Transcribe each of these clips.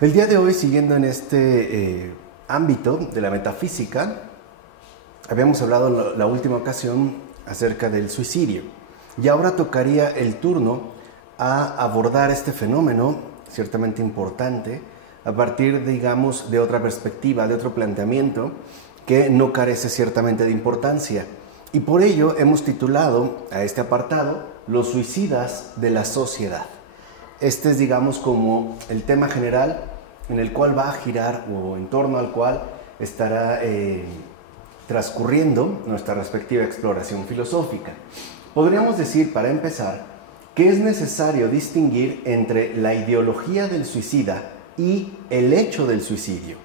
El día de hoy, siguiendo en este ámbito de la metafísica, habíamos hablado en la última ocasión acerca del suicidio y ahora tocaría el turno a abordar este fenómeno ciertamente importante a partir, digamos, de otra perspectiva, de otro planteamiento que no carece ciertamente de importancia. Y por ello hemos titulado a este apartado Los suicidas de la sociedad. Este es, digamos, como el tema general en el cual va a girar o en torno al cual estará transcurriendo nuestra respectiva exploración filosófica. Podríamos decir, para empezar, que es necesario distinguir entre la ideología del suicida y el hecho del suicidio.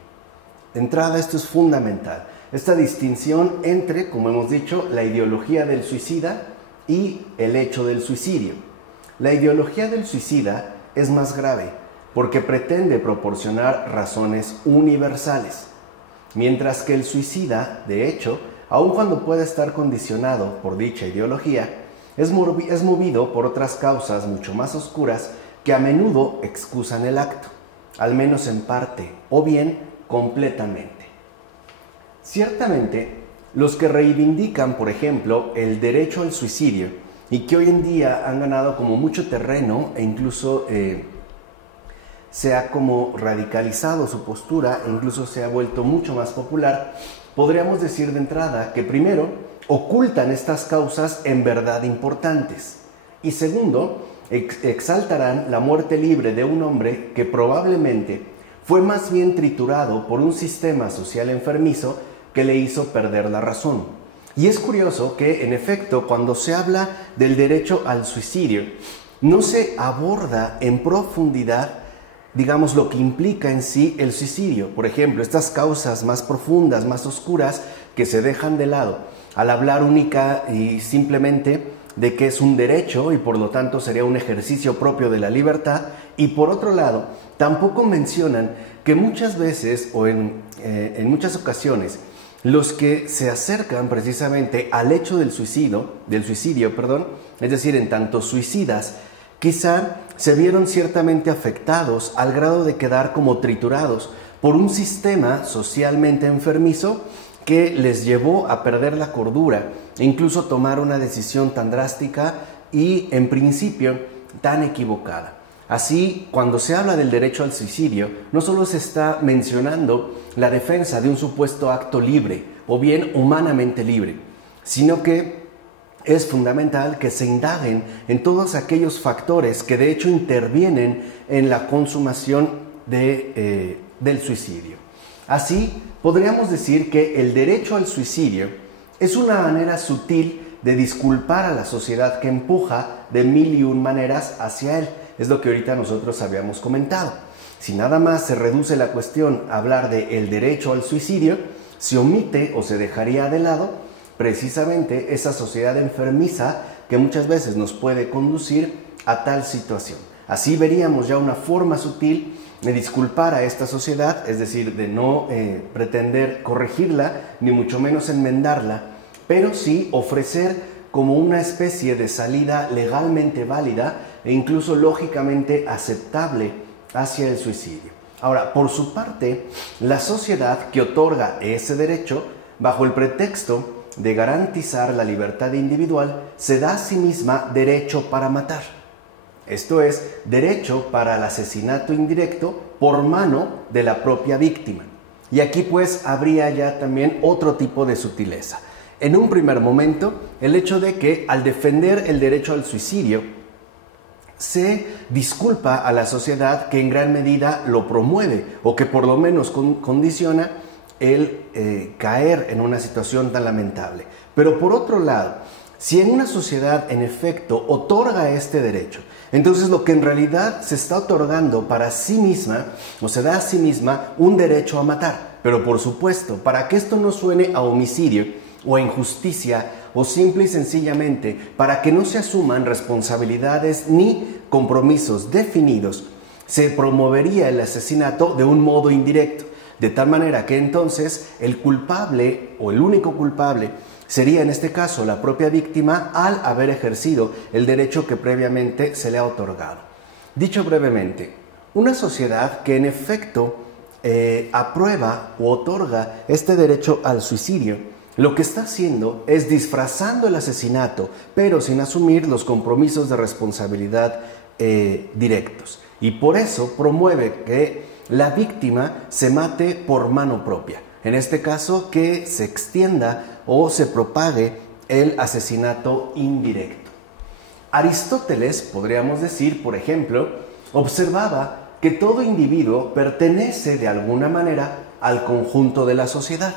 De entrada, esto es fundamental. Esta distinción entre, como hemos dicho, la ideología del suicida y el hecho del suicidio. La ideología del suicida es más grave porque pretende proporcionar razones universales, mientras que el suicida, de hecho, aun cuando pueda estar condicionado por dicha ideología, es movido por otras causas mucho más oscuras que a menudo excusan el acto, al menos en parte, o bien completamente. Ciertamente, los que reivindican, por ejemplo, el derecho al suicidio y que hoy en día han ganado como mucho terreno e incluso se ha como radicalizado su postura e incluso se ha vuelto mucho más popular, podríamos decir de entrada que primero ocultan estas causas en verdad importantes y segundo, exaltarán la muerte libre de un hombre que probablemente fue más bien triturado por un sistema social enfermizo que le hizo perder la razón. Y es curioso que, en efecto, cuando se habla del derecho al suicidio, no se aborda en profundidad, digamos, lo que implica en sí el suicidio. Por ejemplo, estas causas más profundas, más oscuras, que se dejan de lado al hablar única y simplemente de que es un derecho y por lo tanto sería un ejercicio propio de la libertad. Y por otro lado, tampoco mencionan que muchas veces o en muchas ocasiones los que se acercan precisamente al hecho del suicidio, es decir, en tanto suicidas, quizá se vieron ciertamente afectados al grado de quedar como triturados por un sistema socialmente enfermizo que les llevó a perder la cordura e incluso tomar una decisión tan drástica y, en principio, tan equivocada. Así, cuando se habla del derecho al suicidio, no solo se está mencionando la defensa de un supuesto acto libre o bien humanamente libre, sino que es fundamental que se indaguen en todos aquellos factores que de hecho intervienen en la consumación del suicidio. Así, podríamos decir que el derecho al suicidio es una manera sutil de disculpar a la sociedad que empuja de mil y un maneras hacia él. Es lo que ahorita nosotros habíamos comentado. Si nada más se reduce la cuestión a hablar de el derecho al suicidio, se omite o se dejaría de lado precisamente esa sociedad enfermiza que muchas veces nos puede conducir a tal situación. Así veríamos ya una forma sutil de disculpar a esta sociedad, es decir, de no pretender corregirla, ni mucho menos enmendarla, pero sí ofrecer como una especie de salida legalmente válida e incluso lógicamente aceptable hacia el suicidio. Ahora, por su parte, la sociedad que otorga ese derecho, bajo el pretexto de garantizar la libertad individual, se da a sí misma derecho para matar. Esto es, derecho para el asesinato indirecto por mano de la propia víctima. Y aquí pues habría ya también otro tipo de sutileza. En un primer momento, el hecho de que al defender el derecho al suicidio, se disculpa a la sociedad que en gran medida lo promueve o que por lo menos condiciona el caer en una situación tan lamentable. Pero por otro lado, si en una sociedad en efecto otorga este derecho, entonces lo que en realidad se está otorgando para sí misma o se da a sí misma un derecho a matar. Pero por supuesto, para que esto no suene a homicidio o a injusticia o simple y sencillamente para que no se asuman responsabilidades ni compromisos definidos, se promovería el asesinato de un modo indirecto, de tal manera que entonces el culpable o el único culpable sería en este caso la propia víctima al haber ejercido el derecho que previamente se le ha otorgado. Dicho brevemente, Una sociedad que en efecto aprueba o otorga este derecho al suicidio, lo que está haciendo es disfrazando el asesinato, pero sin asumir los compromisos de responsabilidad directos. Y por eso promueve que la víctima se mate por mano propia. En este caso, que se extienda o se propague el asesinato indirecto. Aristóteles, podríamos decir, por ejemplo, observaba que todo individuo pertenece de alguna manera al conjunto de la sociedad.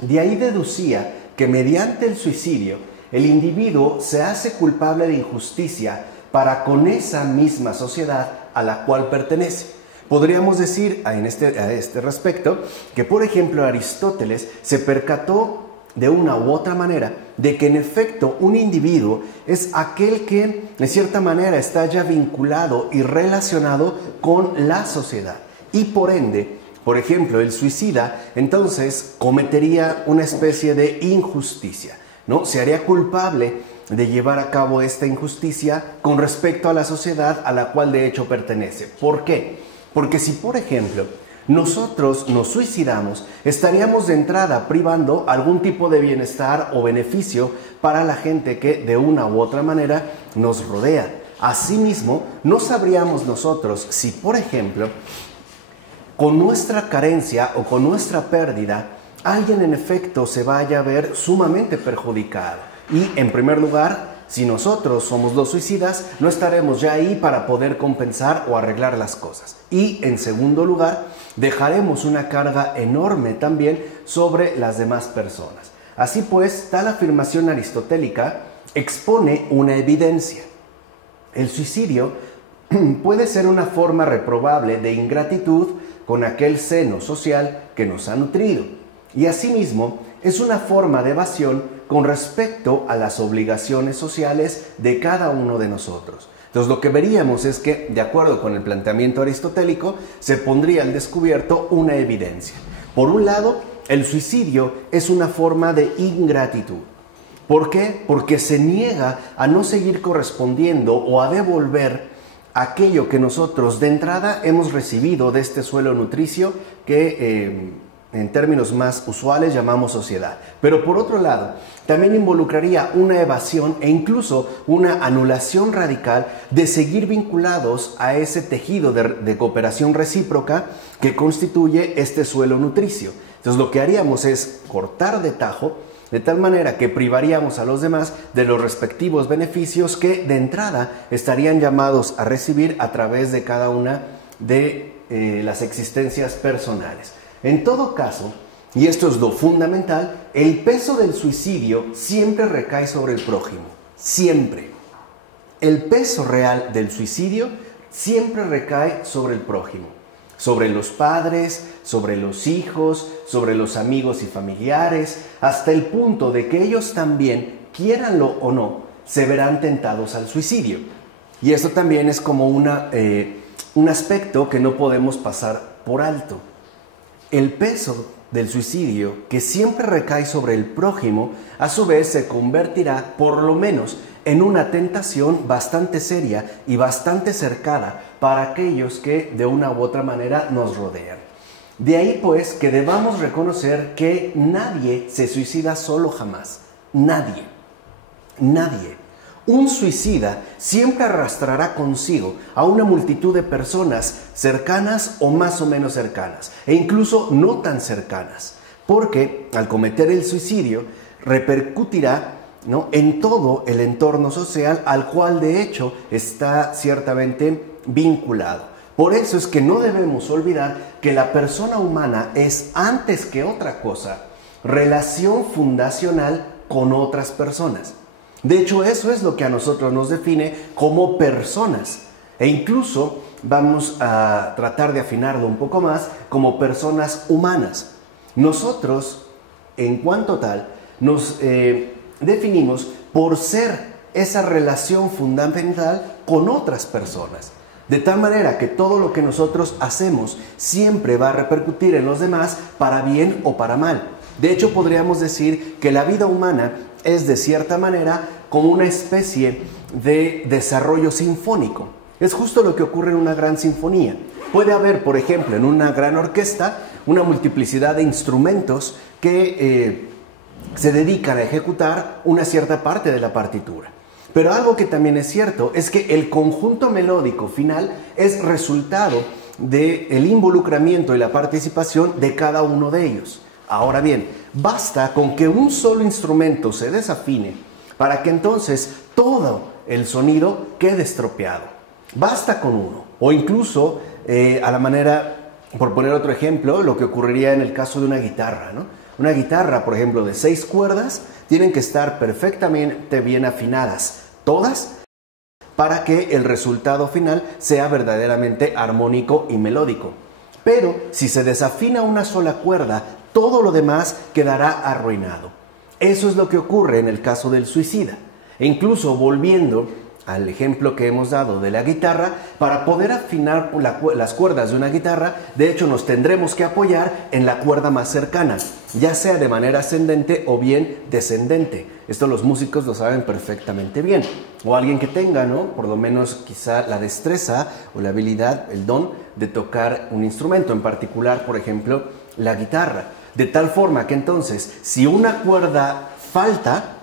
De ahí deducía que mediante el suicidio, el individuo se hace culpable de injusticia para con esa misma sociedad a la cual pertenece. Podríamos decir a este respecto que, por ejemplo, Aristóteles se percató de una u otra manera de que en efecto un individuo es aquel que de cierta manera está ya vinculado y relacionado con la sociedad y por ende, por ejemplo, el suicida entonces cometería una especie de injusticia, ¿no? Se haría culpable de llevar a cabo esta injusticia con respecto a la sociedad a la cual de hecho pertenece. ¿Por qué? Porque si, por ejemplo, nosotros nos suicidamos, estaríamos de entrada privando algún tipo de bienestar o beneficio para la gente que de una u otra manera nos rodea. Asimismo, no sabríamos nosotros si, por ejemplo, con nuestra carencia o con nuestra pérdida, alguien en efecto se vaya a ver sumamente perjudicado. Y, en primer lugar, si nosotros somos los suicidas, no estaremos ya ahí para poder compensar o arreglar las cosas. Y, en segundo lugar, dejaremos una carga enorme también sobre las demás personas. Así pues, tal afirmación aristotélica expone una evidencia. El suicidio puede ser una forma reprobable de ingratitud con aquel seno social que nos ha nutrido. Y asimismo, es una forma de evasión con respecto a las obligaciones sociales de cada uno de nosotros. Entonces, lo que veríamos es que, de acuerdo con el planteamiento aristotélico, se pondría al descubierto una evidencia. Por un lado, el suicidio es una forma de ingratitud. ¿Por qué? Porque se niega a no seguir correspondiendo o a devolver aquello que nosotros de entrada hemos recibido de este suelo nutricio que en términos más usuales llamamos sociedad. Pero por otro lado, también involucraría una evasión e incluso una anulación radical de seguir vinculados a ese tejido de cooperación recíproca que constituye este suelo nutricio. Entonces lo que haríamos es cortar de tajo, de tal manera que privaríamos a los demás de los respectivos beneficios que de entrada estarían llamados a recibir a través de cada una de las existencias personales. En todo caso, y esto es lo fundamental, el peso del suicidio siempre recae sobre el prójimo. Siempre. El peso real del suicidio siempre recae sobre el prójimo. Sobre los padres, sobre los hijos, sobre los amigos y familiares, hasta el punto de que ellos también, quieranlo o no, se verán tentados al suicidio. Y esto también es como un aspecto que no podemos pasar por alto. El peso del suicidio, que siempre recae sobre el prójimo, a su vez se convertirá, por lo menos, en una tentación bastante seria y bastante cercana para aquellos que de una u otra manera nos rodean. De ahí pues que debamos reconocer que nadie se suicida solo jamás. Nadie. Nadie. Un suicida siempre arrastrará consigo a una multitud de personas cercanas o más o menos cercanas, e incluso no tan cercanas, porque al cometer el suicidio repercutirá, ¿no?, en todo el entorno social al cual de hecho está ciertamente vinculado. Por eso es que no debemos olvidar que la persona humana es, antes que otra cosa, relación fundacional con otras personas. De hecho, eso es lo que a nosotros nos define como personas. E incluso vamos a tratar de afinarlo un poco más como personas humanas. Nosotros, en cuanto tal, nos definimos por ser esa relación fundamental con otras personas. De tal manera que todo lo que nosotros hacemos siempre va a repercutir en los demás para bien o para mal. De hecho, podríamos decir que la vida humana es de cierta manera como una especie de desarrollo sinfónico. Es justo lo que ocurre en una gran sinfonía. Puede haber, por ejemplo, en una gran orquesta, una multiplicidad de instrumentos que se dedican a ejecutar una cierta parte de la partitura. Pero algo que también es cierto es que el conjunto melódico final es resultado del involucramiento y la participación de cada uno de ellos. Ahora bien, basta con que un solo instrumento se desafine para que entonces todo el sonido quede estropeado. Basta con uno, o incluso a la manera, por poner otro ejemplo, lo que ocurriría en el caso de una guitarra, ¿no? Una guitarra, por ejemplo, de 6 cuerdas, tienen que estar perfectamente bien afinadas, todas, para que el resultado final sea verdaderamente armónico y melódico. Pero si se desafina una sola cuerda, todo lo demás quedará arruinado. Eso es lo que ocurre en el caso del suicida. E incluso volviendo al ejemplo que hemos dado de la guitarra, para poder afinar las cuerdas de una guitarra, de hecho nos tendremos que apoyar en la cuerda más cercana, ya sea de manera ascendente o bien descendente. Esto los músicos lo saben perfectamente bien. O alguien que tenga, ¿no?, por lo menos quizá la destreza o la habilidad, el don de tocar un instrumento, en particular, por ejemplo, la guitarra. De tal forma que entonces, si una cuerda falta,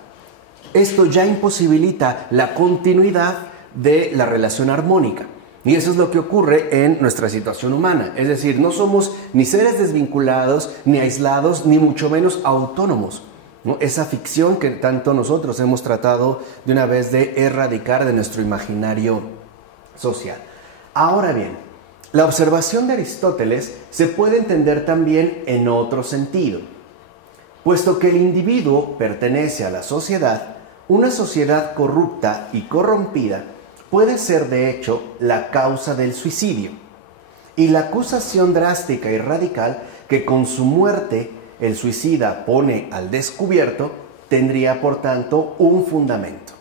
esto ya imposibilita la continuidad de la relación armónica. Y eso es lo que ocurre en nuestra situación humana. Es decir, no somos ni seres desvinculados, ni aislados, ni mucho menos autónomos, ¿no? Esa ficción que tanto nosotros hemos tratado de una vez de erradicar de nuestro imaginario social. Ahora bien, la observación de Aristóteles se puede entender también en otro sentido. Puesto que el individuo pertenece a la sociedad, una sociedad corrupta y corrompida puede ser de hecho la causa del suicidio. Y la acusación drástica y radical que con su muerte el suicida pone al descubierto tendría por tanto un fundamento.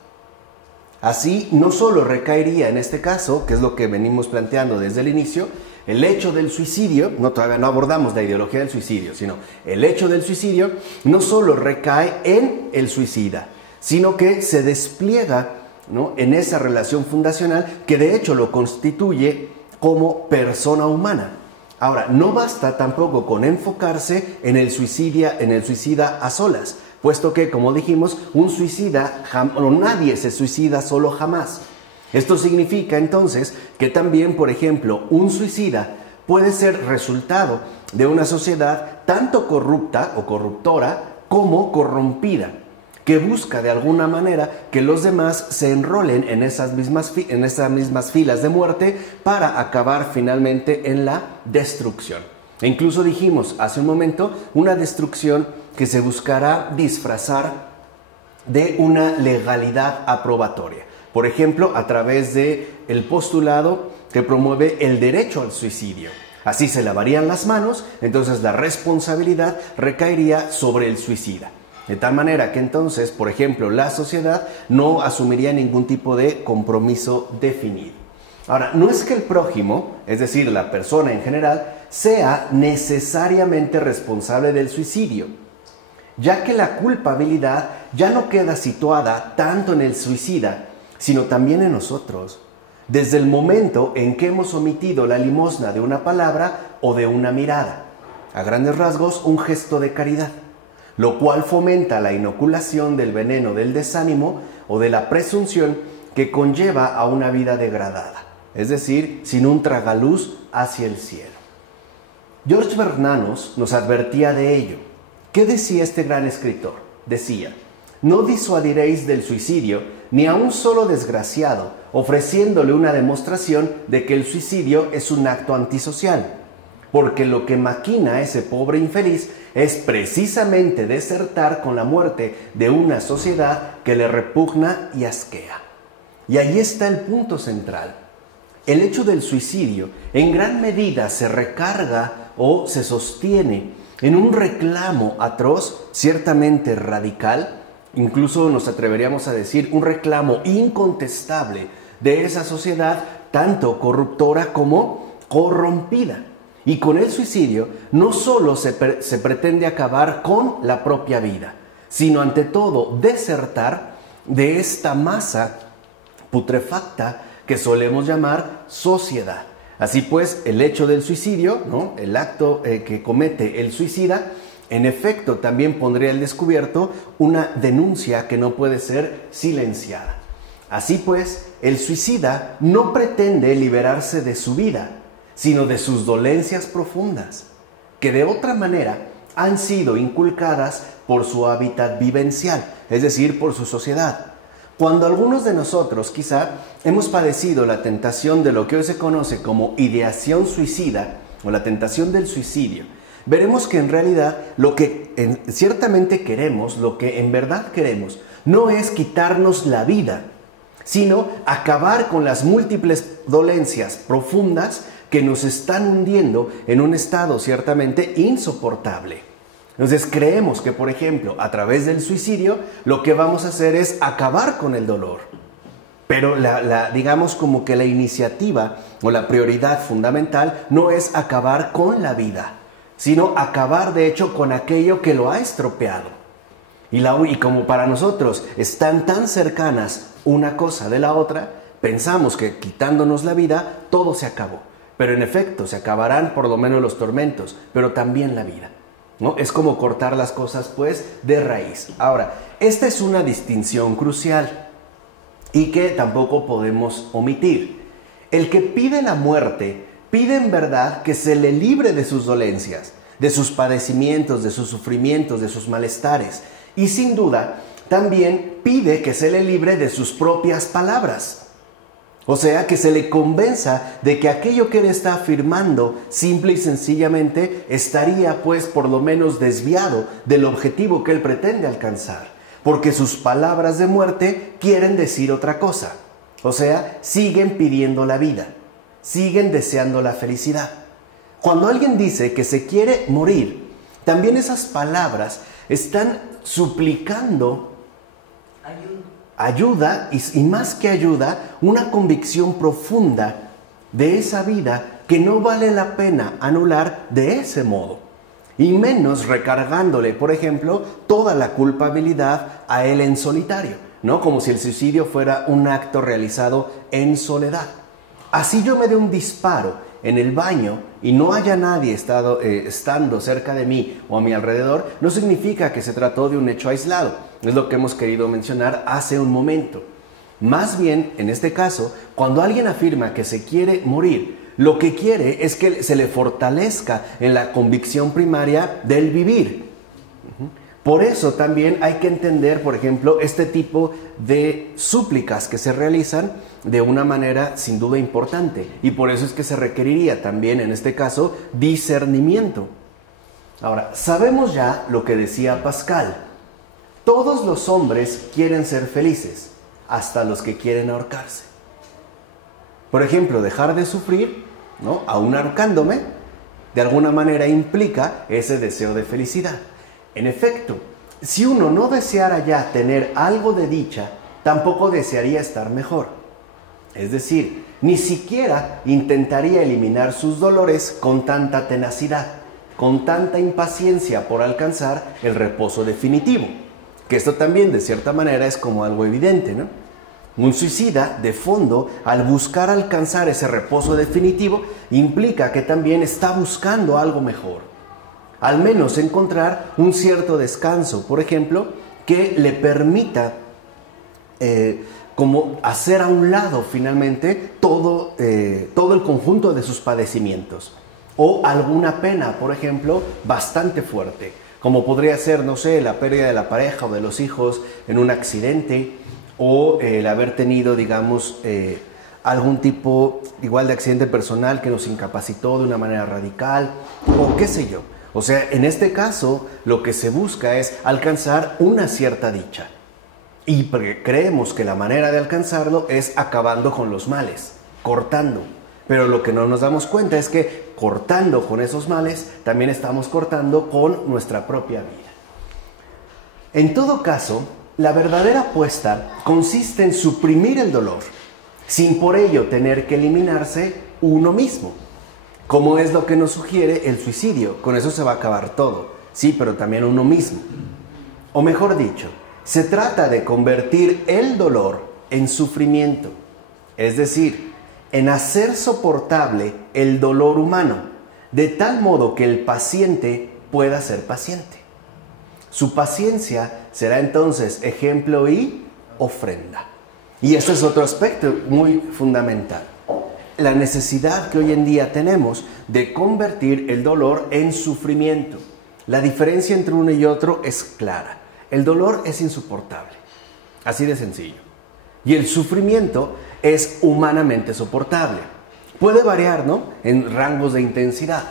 Así, no solo recaería en este caso, que es lo que venimos planteando desde el inicio, el hecho del suicidio, todavía no abordamos la ideología del suicidio, sino el hecho del suicidio no solo recae en el suicida, sino que se despliega, ¿no?, en esa relación fundacional que de hecho lo constituye como persona humana. Ahora, no basta tampoco con enfocarse en el suicida a solas, puesto que, como dijimos, nadie se suicida solo jamás. Esto significa entonces que también, por ejemplo, un suicida puede ser resultado de una sociedad tanto corrupta o corruptora como corrompida, que busca de alguna manera que los demás se enrolen en esas mismas filas de muerte para acabar finalmente en la destrucción. E incluso dijimos hace un momento, una destrucción que se buscará disfrazar de una legalidad aprobatoria. Por ejemplo, a través del postulado que promueve el derecho al suicidio. Así se lavarían las manos, entonces la responsabilidad recaería sobre el suicida. De tal manera que entonces, por ejemplo, la sociedad no asumiría ningún tipo de compromiso definido. Ahora, no es que el prójimo, es decir, la persona en general, sea necesariamente responsable del suicidio, ya que la culpabilidad ya no queda situada tanto en el suicida, sino también en nosotros, desde el momento en que hemos omitido la limosna de una palabra o de una mirada, a grandes rasgos un gesto de caridad, lo cual fomenta la inoculación del veneno del desánimo o de la presunción que conlleva a una vida degradada, es decir, sin un tragaluz hacia el cielo. George Bernanos nos advertía de ello. ¿Qué decía este gran escritor? Decía: no disuadiréis del suicidio ni a un solo desgraciado, ofreciéndole una demostración de que el suicidio es un acto antisocial, porque lo que maquina a ese pobre infeliz es precisamente desertar con la muerte de una sociedad que le repugna y asquea. Y ahí está el punto central. El hecho del suicidio en gran medida se recarga o se sostiene en un reclamo atroz, ciertamente radical, incluso nos atreveríamos a decir un reclamo incontestable de esa sociedad tanto corruptora como corrompida. Y con el suicidio no solo se pretende acabar con la propia vida, sino ante todo desertar de esta masa putrefacta que solemos llamar sociedad. Así pues, el hecho del suicidio, ¿no?, el acto que comete el suicida, en efecto también pondría al descubierto una denuncia que no puede ser silenciada. Así pues, el suicida no pretende liberarse de su vida, sino de sus dolencias profundas, que de otra manera han sido inculcadas por su hábitat vivencial, es decir, por su sociedad. Cuando algunos de nosotros quizá hemos padecido la tentación de lo que hoy se conoce como ideación suicida o la tentación del suicidio, veremos que en realidad lo que ciertamente queremos, lo que en verdad queremos, no es quitarnos la vida, sino acabar con las múltiples dolencias profundas que nos están hundiendo en un estado ciertamente insoportable. Entonces creemos que, por ejemplo, a través del suicidio, lo que vamos a hacer es acabar con el dolor. Pero digamos como que la iniciativa o la prioridad fundamental no es acabar con la vida, sino acabar de hecho con aquello que lo ha estropeado. Y como para nosotros están tan cercanas una cosa de la otra, pensamos que quitándonos la vida todo se acabó. Pero en efecto se acabarán por lo menos los tormentos, pero también la vida, ¿no? Es como cortar las cosas pues de raíz. Ahora, esta es una distinción crucial y que tampoco podemos omitir. El que pide la muerte pide en verdad que se le libre de sus dolencias, de sus padecimientos, de sus sufrimientos, de sus malestares. Y sin duda también pide que se le libre de sus propias palabras. O sea, que se le convenza de que aquello que él está afirmando simple y sencillamente estaría pues por lo menos desviado del objetivo que él pretende alcanzar. Porque sus palabras de muerte quieren decir otra cosa. O sea, siguen pidiendo la vida, siguen deseando la felicidad. Cuando alguien dice que se quiere morir, también esas palabras están suplicando ayuda y más que ayuda, una convicción profunda de esa vida que no vale la pena anular de ese modo. Y menos recargándole, por ejemplo, toda la culpabilidad a él en solitario, ¿no? Como si el suicidio fuera un acto realizado en soledad. Así yo me dé un disparo en el baño y no haya nadie estando cerca de mí o a mi alrededor, no significa que se trató de un hecho aislado. Es lo que hemos querido mencionar hace un momento. Más bien, en este caso, cuando alguien afirma que se quiere morir, lo que quiere es que se le fortalezca en la convicción primaria del vivir. Por eso también hay que entender, por ejemplo, este tipo de súplicas que se realizan de una manera sin duda importante. Y por eso es que se requeriría también, en este caso, discernimiento. Ahora, sabemos ya lo que decía Pascal. Todos los hombres quieren ser felices, hasta los que quieren ahorcarse. Por ejemplo, dejar de sufrir, ¿no?, aún ahorcándome, de alguna manera implica ese deseo de felicidad. En efecto, si uno no deseara ya tener algo de dicha, tampoco desearía estar mejor. Es decir, ni siquiera intentaría eliminar sus dolores con tanta tenacidad, con tanta impaciencia por alcanzar el reposo definitivo. Que esto también, de cierta manera, es como algo evidente, ¿no? Un suicida, de fondo, al buscar alcanzar ese reposo definitivo, implica que también está buscando algo mejor. Al menos encontrar un cierto descanso, por ejemplo, que le permita como hacer a un lado finalmente todo el conjunto de sus padecimientos. O alguna pena, por ejemplo, bastante fuerte, como podría ser, no sé, la pérdida de la pareja o de los hijos en un accidente, o el haber tenido, digamos, algún tipo igual de accidente personal que nos incapacitó de una manera radical, o qué sé yo. O sea, en este caso, lo que se busca es alcanzar una cierta dicha. Y creemos que la manera de alcanzarlo es acabando con los males, cortando. Pero lo que no nos damos cuenta es que cortando con esos males, también estamos cortando con nuestra propia vida. En todo caso, la verdadera apuesta consiste en suprimir el dolor, sin por ello tener que eliminarse uno mismo. Como es lo que nos sugiere el suicidio, con eso se va a acabar todo, sí, pero también uno mismo. O mejor dicho, se trata de convertir el dolor en sufrimiento, es decir, en hacer soportable el dolor humano, de tal modo que el paciente pueda ser paciente. Su paciencia será entonces ejemplo y ofrenda. Y este es otro aspecto muy fundamental. La necesidad que hoy en día tenemos de convertir el dolor en sufrimiento. La diferencia entre uno y otro es clara. El dolor es insoportable, así de sencillo. Y el sufrimiento es humanamente soportable. Puede variar, ¿no?, en rangos de intensidad.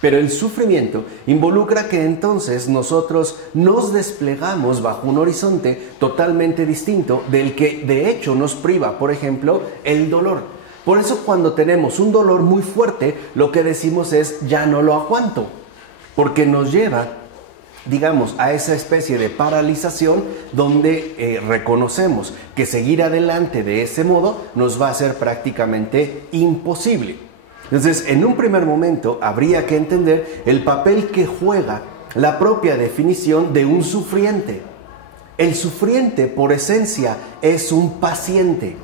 Pero el sufrimiento involucra que entonces nosotros nos desplegamos bajo un horizonte totalmente distinto del que de hecho nos priva, por ejemplo, el dolor. Por eso cuando tenemos un dolor muy fuerte, lo que decimos es ya no lo aguanto, porque nos lleva, digamos, a esa especie de paralización donde reconocemos que seguir adelante de ese modo nos va a ser prácticamente imposible. Entonces, en un primer momento habría que entender el papel que juega la propia definición de un sufriente. El sufriente, por esencia, es un paciente.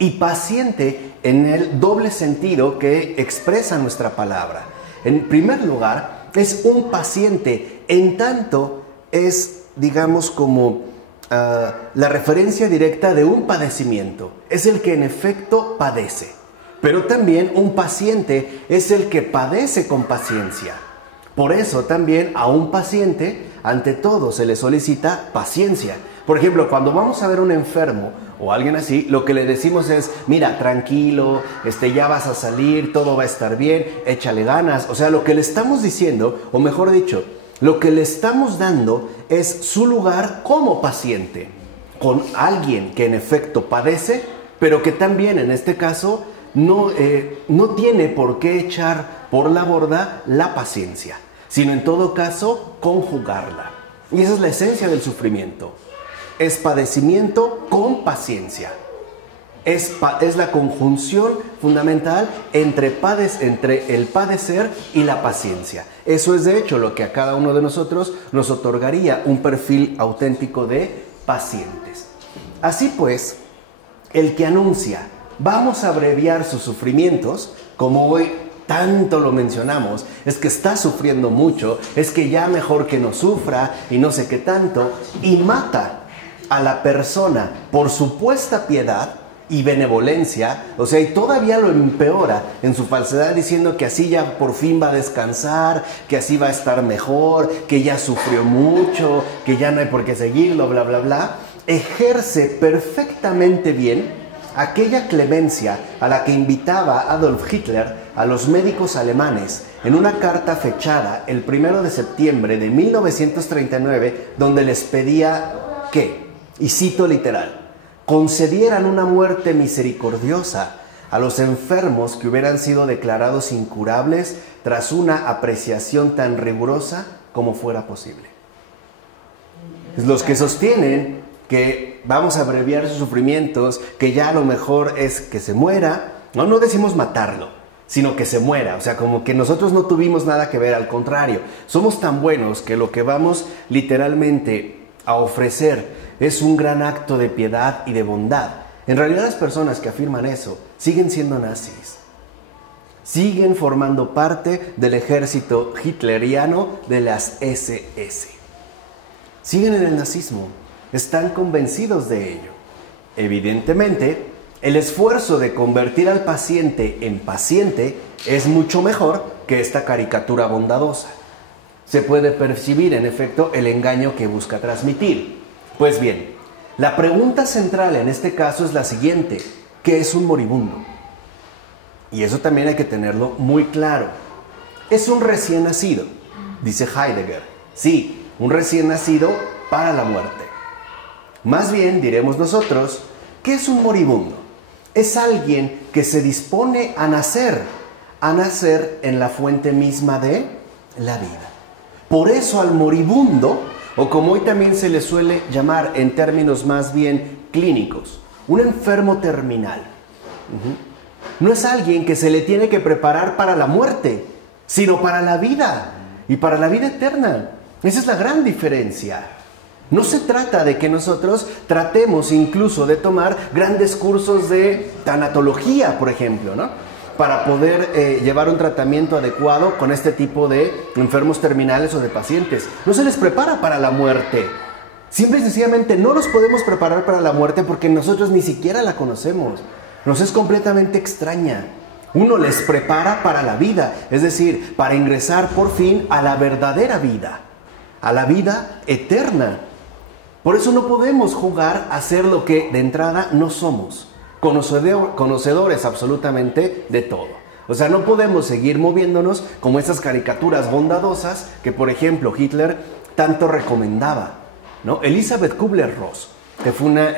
Y paciente en el doble sentido que expresa nuestra palabra. En primer lugar, es un paciente en tanto es, digamos, como la referencia directa de un padecimiento. Es el que en efecto padece. Pero también un paciente es el que padece con paciencia. Por eso también a un paciente, ante todo, se le solicita paciencia. Por ejemplo, cuando vamos a ver a un enfermo o a alguien así, lo que le decimos es, mira, tranquilo, ya vas a salir, todo va a estar bien, échale ganas. O sea, lo que le estamos diciendo, o mejor dicho, lo que le estamos dando es su lugar como paciente, con alguien que en efecto padece, pero que también en este caso no tiene por qué echar por la borda la paciencia, sino en todo caso conjugarla. Y esa es la esencia del sufrimiento. Es padecimiento con paciencia. Es la conjunción fundamental entre el padecer y la paciencia. Eso es de hecho lo que a cada uno de nosotros nos otorgaría un perfil auténtico de pacientes. Así pues, el que anuncia vamos a abreviar sus sufrimientos, como hoy tanto lo mencionamos, es que está sufriendo mucho, es que ya mejor que no sufra y no sé qué tanto, y mata a la persona por supuesta piedad y benevolencia, o sea, y todavía lo empeora en su falsedad diciendo que así ya por fin va a descansar, que así va a estar mejor, que ya sufrió mucho, que ya no hay por qué seguirlo, bla, bla, bla. Ejerce perfectamente bien aquella clemencia a la que invitaba Adolf Hitler a los médicos alemanes en una carta fechada el 1 de septiembre de 1939, donde les pedía que, y cito literal, concedieran una muerte misericordiosa a los enfermos que hubieran sido declarados incurables tras una apreciación tan rigurosa como fuera posible. Los que sostienen que vamos a abreviar sus sufrimientos, que ya a lo mejor es que se muera, no decimos matarlo, sino que se muera, o sea, como que nosotros no tuvimos nada que ver, al contrario, somos tan buenos que lo que vamos literalmente a ofrecer es un gran acto de piedad y de bondad. En realidad las personas que afirman eso siguen siendo nazis, siguen formando parte del ejército hitleriano de las SS, siguen en el nazismo. Están convencidos de ello. Evidentemente, el esfuerzo de convertir al paciente en paciente es mucho mejor que esta caricatura bondadosa. Se puede percibir, en efecto, el engaño que busca transmitir. Pues bien, la pregunta central en este caso es la siguiente: ¿qué es un moribundo? Y eso también hay que tenerlo muy claro. Es un recién nacido, dice Heidegger. Sí, un recién nacido para la muerte. Más bien, diremos nosotros, ¿qué es un moribundo? Es alguien que se dispone a nacer en la fuente misma de la vida. Por eso al moribundo, o como hoy también se le suele llamar en términos más bien clínicos, un enfermo terminal, no es alguien que se le tiene que preparar para la muerte, sino para la vida, y para la vida eterna. Esa es la gran diferencia. No se trata de que nosotros tratemos incluso de tomar grandes cursos de tanatología, por ejemplo, ¿no? Para poder llevar un tratamiento adecuado con este tipo de enfermos terminales o de pacientes. No se les prepara para la muerte. Simple y sencillamente no los podemos preparar para la muerte porque nosotros ni siquiera la conocemos. Nos es completamente extraña. Uno les prepara para la vida, es decir, para ingresar por fin a la verdadera vida, a la vida eterna. Por eso no podemos jugar a ser lo que de entrada no somos, conocedores absolutamente de todo. O sea, no podemos seguir moviéndonos como esas caricaturas bondadosas que, por ejemplo, Hitler tanto recomendaba, ¿no? Elisabeth Kübler-Ross, que fue una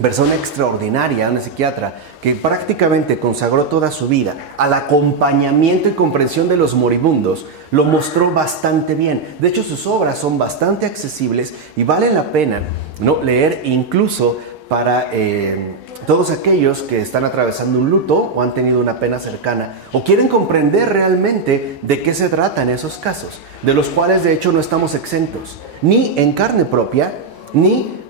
persona extraordinaria, una psiquiatra, que prácticamente consagró toda su vida al acompañamiento y comprensión de los moribundos, lo mostró bastante bien. De hecho, sus obras son bastante accesibles y vale la pena, ¿no?, leer, incluso para todos aquellos que están atravesando un luto o han tenido una pena cercana o quieren comprender realmente de qué se trata en esos casos, de los cuales de hecho no estamos exentos, ni en carne propia, ni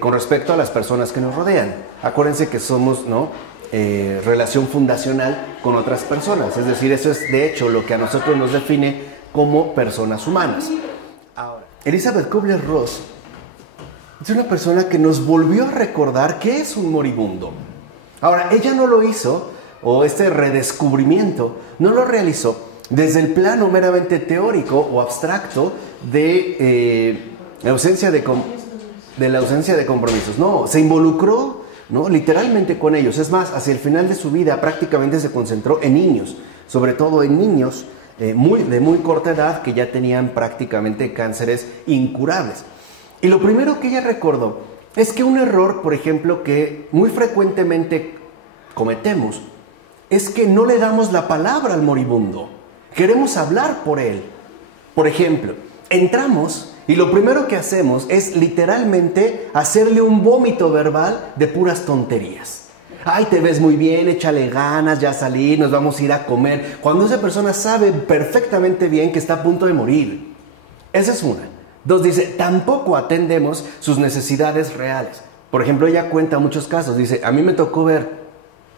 con respecto a las personas que nos rodean. Acuérdense que somos, ¿no?, relación fundacional con otras personas, es decir, eso es de hecho lo que a nosotros nos define como personas humanas. Ahora, Elisabeth Kübler-Ross es una persona que nos volvió a recordar qué es un moribundo. Ahora, ella no lo hizo, o este redescubrimiento no lo realizó desde el plano meramente teórico o abstracto de la ausencia de compromisos. No, se involucró, ¿no?, literalmente con ellos. Es más, hacia el final de su vida prácticamente se concentró en niños, sobre todo en niños de muy corta edad que ya tenían prácticamente cánceres incurables. Y lo primero que ella recordó es que un error, por ejemplo, que muy frecuentemente cometemos, es que no le damos la palabra al moribundo. Queremos hablar por él. Por ejemplo, entramos y lo primero que hacemos es literalmente hacerle un vómito verbal de puras tonterías. Ay, te ves muy bien, échale ganas, ya salí, nos vamos a ir a comer. Cuando esa persona sabe perfectamente bien que está a punto de morir. Esa es una. Dos, dice, tampoco atendemos sus necesidades reales. Por ejemplo, ella cuenta muchos casos. Dice, a mí me tocó ver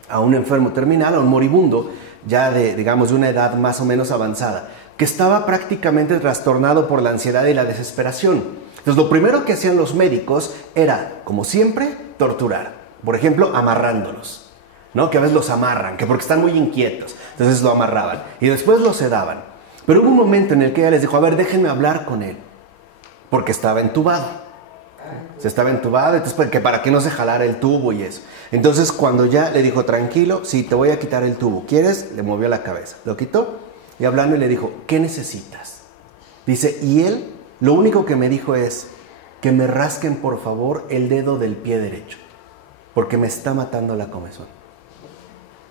a un enfermo terminal, a un moribundo, ya de una edad más o menos avanzada, que estaba prácticamente trastornado por la ansiedad y la desesperación. Entonces, lo primero que hacían los médicos era, como siempre, torturar. Por ejemplo, amarrándolos, ¿no? Que a veces los amarran, que porque están muy inquietos. Entonces lo amarraban y después lo sedaban. Pero hubo un momento en el que ella les dijo, a ver, déjenme hablar con él. Porque estaba entubado. Se estaba entubado, entonces que para que no se jalara el tubo y eso. Entonces cuando ya le dijo, tranquilo, sí, te voy a quitar el tubo, ¿quieres? Le movió la cabeza, lo quitó y hablando le dijo, ¿qué necesitas? Dice, y él lo único que me dijo es que me rasquen por favor el dedo del pie derecho, porque me está matando la comezón.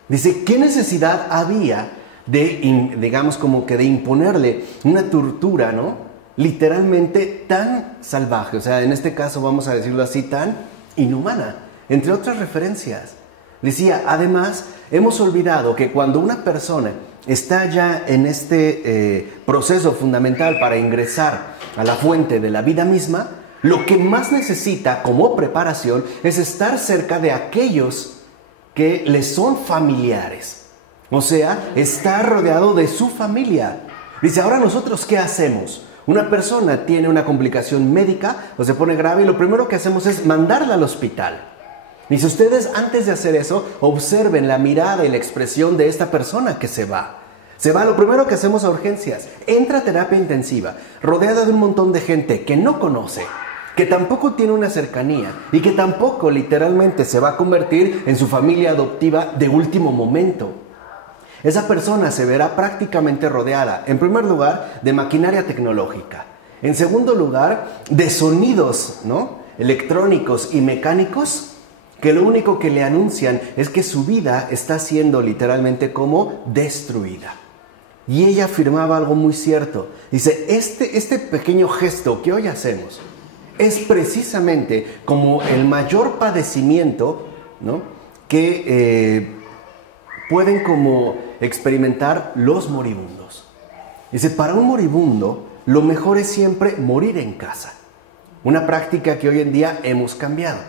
Dice, ¿qué necesidad había de, digamos, como que de imponerle una tortura, ¿no?, literalmente tan salvaje, o sea, en este caso vamos a decirlo así, tan inhumana, entre otras referencias. Decía, además, hemos olvidado que cuando una persona está ya en este proceso fundamental para ingresar a la fuente de la vida misma, lo que más necesita como preparación es estar cerca de aquellos que le son familiares, o sea, estar rodeado de su familia. Dice, ahora nosotros, ¿qué hacemos? Una persona tiene una complicación médica o se pone grave y lo primero que hacemos es mandarla al hospital. Y si ustedes antes de hacer eso, observen la mirada y la expresión de esta persona que se va. Se va, lo primero que hacemos a urgencias, entra a terapia intensiva, rodeada de un montón de gente que no conoce, que tampoco tiene una cercanía y que tampoco literalmente se va a convertir en su familia adoptiva de último momento. Esa persona se verá prácticamente rodeada, en primer lugar, de maquinaria tecnológica. En segundo lugar, de sonidos, ¿no?, electrónicos y mecánicos, que lo único que le anuncian es que su vida está siendo literalmente como destruida. Y ella afirmaba algo muy cierto. Dice, este pequeño gesto que hoy hacemos es precisamente como el mayor padecimiento, ¿no?, que pueden como experimentar los moribundos. Dice, para un moribundo, lo mejor es siempre morir en casa. Una práctica que hoy en día hemos cambiado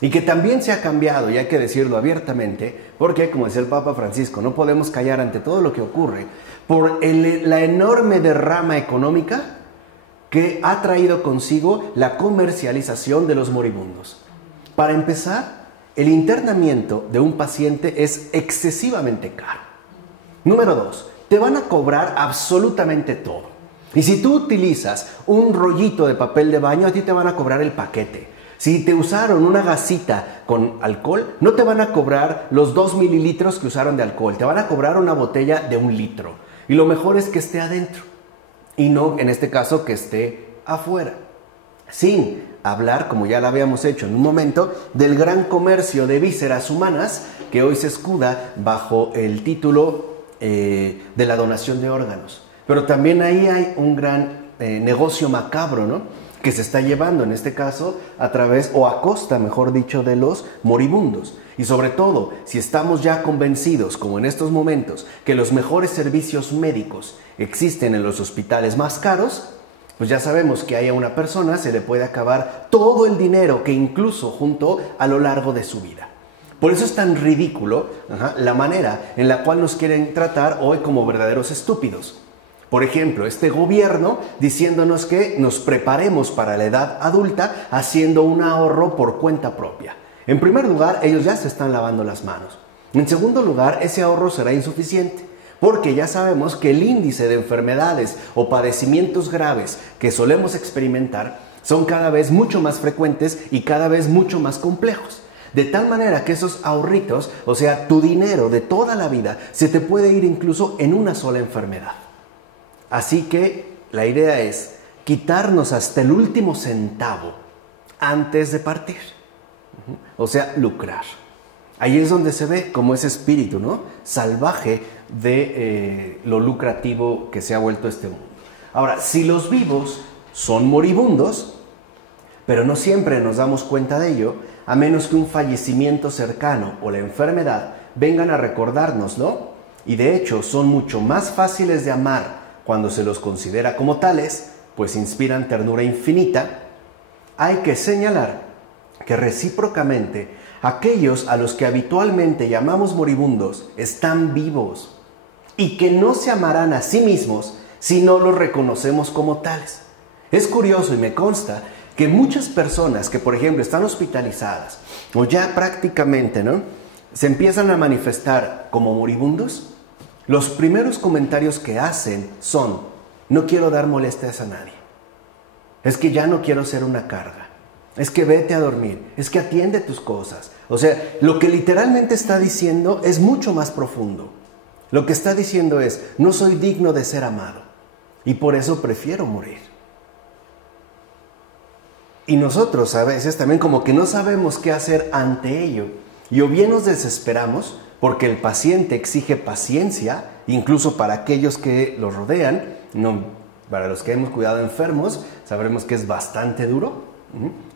y que también se ha cambiado, y hay que decirlo abiertamente, porque, como decía el Papa Francisco, no podemos callar ante todo lo que ocurre por la enorme derrama económica que ha traído consigo la comercialización de los moribundos. Para empezar, el internamiento de un paciente es excesivamente caro. Número 2, te van a cobrar absolutamente todo. Y si tú utilizas un rollito de papel de baño, a ti te van a cobrar el paquete. Si te usaron una gasita con alcohol, no te van a cobrar los 2 mililitros que usaron de alcohol, te van a cobrar una botella de 1 litro. Y lo mejor es que esté adentro y no, en este caso, que esté afuera. Sin hablar, como ya lo habíamos hecho en un momento, del gran comercio de vísceras humanas que hoy se escuda bajo el título de la donación de órganos. Pero también ahí hay un gran negocio macabro, ¿no?, que se está llevando en este caso a través, o a costa, mejor dicho, de los moribundos. Y sobre todo, si estamos ya convencidos, como en estos momentos, que los mejores servicios médicos existen en los hospitales más caros, pues ya sabemos que ahí a una persona se le puede acabar todo el dinero que incluso juntó a lo largo de su vida. Por eso es tan ridículo la manera en la cual nos quieren tratar hoy como verdaderos estúpidos. Por ejemplo, este gobierno diciéndonos que nos preparemos para la edad adulta haciendo un ahorro por cuenta propia. En primer lugar, ellos ya se están lavando las manos. En segundo lugar, ese ahorro será insuficiente, porque ya sabemos que el índice de enfermedades o padecimientos graves que solemos experimentar son cada vez mucho más frecuentes y cada vez mucho más complejos. De tal manera que esos ahorritos, o sea, tu dinero de toda la vida, se te puede ir incluso en una sola enfermedad. Así que la idea es quitarnos hasta el último centavo antes de partir. O sea, lucrar. Ahí es donde se ve como ese espíritu, ¿no?, salvaje de lo lucrativo que se ha vuelto este mundo. Ahora, si los vivos son moribundos, pero no siempre nos damos cuenta de ello, a menos que un fallecimiento cercano o la enfermedad vengan a recordárnoslo, y de hecho son mucho más fáciles de amar cuando se los considera como tales, pues inspiran ternura infinita, hay que señalar que recíprocamente aquellos a los que habitualmente llamamos moribundos están vivos y que no se amarán a sí mismos si no los reconocemos como tales. Es curioso y me consta que muchas personas que, por ejemplo, están hospitalizadas o ya prácticamente, ¿no?, se empiezan a manifestar como moribundos, los primeros comentarios que hacen son: no quiero dar molestias a nadie, es que ya no quiero ser una carga, es que vete a dormir, es que atiende tus cosas. O sea, lo que literalmente está diciendo es mucho más profundo. Lo que está diciendo es: no soy digno de ser amado y por eso prefiero morir. Y nosotros a veces también como que no sabemos qué hacer ante ello, y o bien nos desesperamos porque el paciente exige paciencia, incluso para aquellos que lo rodean. No, para los que hemos cuidado enfermos, sabremos que es bastante duro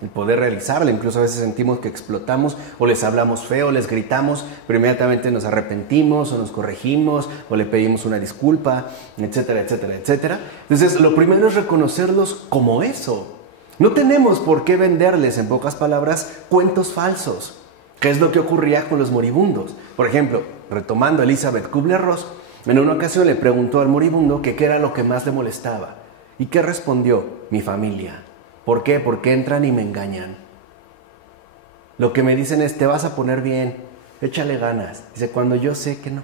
el poder realizarlo. Incluso a veces sentimos que explotamos, o les hablamos feo, les gritamos, pero inmediatamente nos arrepentimos, o nos corregimos, o le pedimos una disculpa, etcétera, etcétera, etcétera. Entonces, lo primero es reconocerlos como eso. No tenemos por qué venderles, en pocas palabras, cuentos falsos. ¿Qué es lo que ocurría con los moribundos? Por ejemplo, retomando a Elizabeth Kubler-Ross, en una ocasión le preguntó al moribundo que qué era lo que más le molestaba. ¿Y qué respondió? Mi familia. ¿Por qué? Porque entran y me engañan. Lo que me dicen es: te vas a poner bien, échale ganas. Dice: cuando yo sé que no.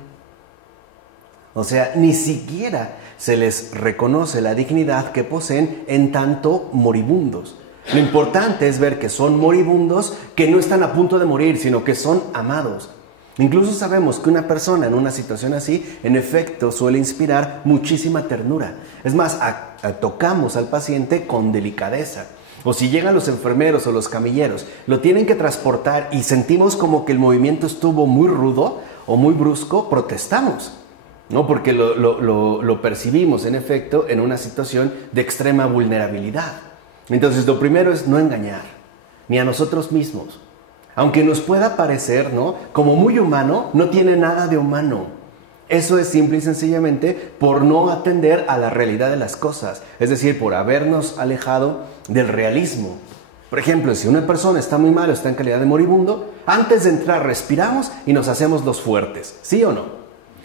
O sea, ni siquiera se les reconoce la dignidad que poseen en tanto moribundos. Lo importante es ver que son moribundos, que no están a punto de morir, sino que son amados. Incluso sabemos que una persona en una situación así, en efecto, suele inspirar muchísima ternura. Es más, tocamos al paciente con delicadeza. O si llegan los enfermeros o los camilleros, lo tienen que transportar y sentimos como que el movimiento estuvo muy rudo o muy brusco, protestamos, ¿no? Porque lo percibimos, en efecto, en una situación de extrema vulnerabilidad. Entonces, lo primero es no engañar, ni a nosotros mismos. Aunque nos pueda parecer, ¿no?, como muy humano, no tiene nada de humano. Eso es simple y sencillamente por no atender a la realidad de las cosas. Es decir, por habernos alejado del realismo. Por ejemplo, si una persona está muy mal o está en calidad de moribundo, antes de entrar respiramos y nos hacemos los fuertes, ¿sí o no?